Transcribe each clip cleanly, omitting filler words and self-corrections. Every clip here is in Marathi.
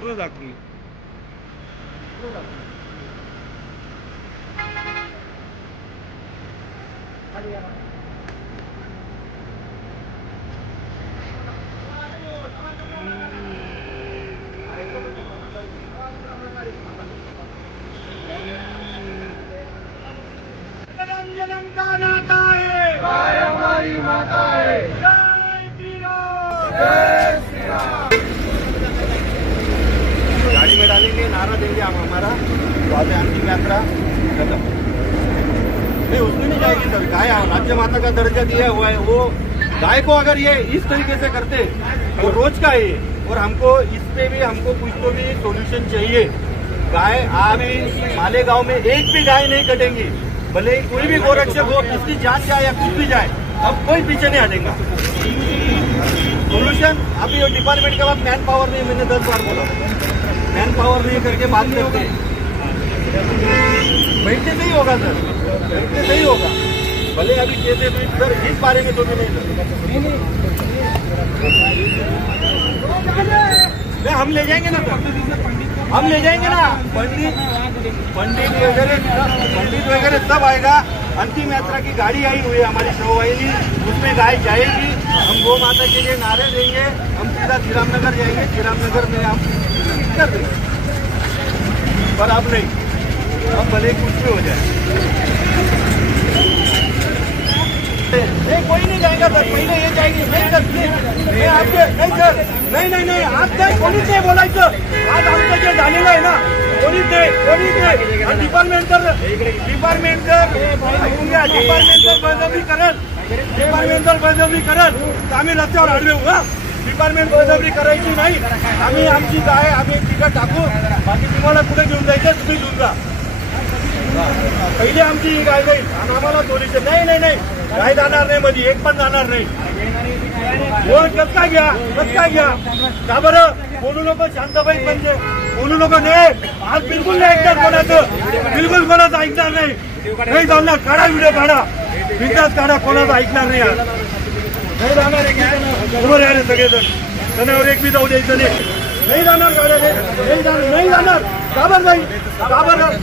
पुढे दाखवी जनम का नाता है, गाय हमारी माता है, जय श्री राम, जय श्री राम। गाड़ी में डालेंगे, नारा देंगे हम हमारा, वहाँ पे अंतिम यात्रा खत्म। नहीं उसमें नहीं जाएगी सर, गाय राज्य माता का दर्जा दिया हुआ है, वो गाय को अगर ये इस तरीके से करते तो रोज का है और हमको इस पे भी हमको कुछ तो भी सोल्यूशन चाहिए। गाय अभी मालेगांव में एक भी गाय नहीं कटेंगी, भले ही कोई भी गोरक्षक हो, किसकी जान जाए या कुछ भी जाए, अब कोई पीछे नहीं हटेगा। सोल्यूशन अभी डिपार्टमेंट के बाद मैन पावर नहीं, मैंने 10 बार बोला, मैन पावर नहीं करके बात करते, बैठने से ही होगा सर, बैठने से ही होगा। भले अभी कहते तो सर इस बारे में तो भी नहीं हम ले जाएंगे ना सर, हम ले जाएंगे ना। पंडित वगैरह सब आएगा। अंतिम यात्रा की गाड़ी आई हुई है हमारी शववाहिनी, उसमें गाय जाएगी, हम गौ माता के लिए नारे देंगे, हम सीधा श्री रामनगर जाएंगे, श्री रामनगर में हम कर देंगे। पर अब नहीं, अब भले कुछ भी हो जाए, नहीं कोई नहीं जाएगा सर, पहले ये जाएगी। नहीं सर, नहीं आपके नहीं सर, नहीं आज नाही कोणीच नाही बोलायचं, आज आमचं जे झालेलं आहे ना, कोणीच नाही डिपार्टमेंटल बळजबरी करल तर आम्ही रस्त्यावर आडवे होऊ। डिपार्टमेंट बळजबरी करायची नाही, आम्ही आमची गाय आम्ही तिकडे टाकू, बाकी तुम्हाला कुठे घेऊन जायचं तुम्ही घेऊन जा। पहिले आमची ही गाय जाईल आणि आम्हाला सोल्युशन नाही गाय जाणार नाही, मध्ये एक पण जाणार नाही। कस काय घ्या का बरं बोलू नको, शांतबाई म्हणजे बोलू नको। नाही आज बिलकुल नाही ऐकणार कोणाचं, बिलकुल कोणाचं ऐकणार नाही जाणार। काढा व्हिडिओ, काढा बिंदास काढा, कोणाचं ऐकणार नाही। आज नाही जाणार, उभं राहिले सगळेजण, जनावर एक बी जाऊ द्यायचं नाही जाणार गाड्या, नाही जाणार। का बरं नाही, का बरं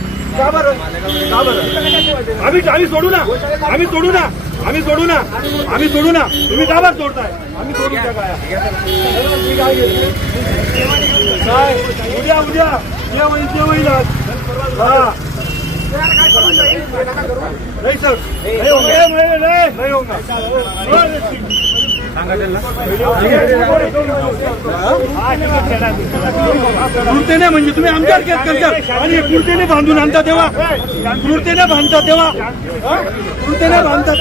आम्ही सोडू ना, तुम्ही का बरं सोडताय? आम्ही सोडू त्या गाया, काय उद्या जे होईल हा नाही सर, नाही होगा क्रूरतेने म्हणजे तुम्ही आमच्यावर केस करता आणि क्रूरतेने बांधून आणता तेव्हा, क्रूरतेने बांधता तेव्हा कुठं राहतात?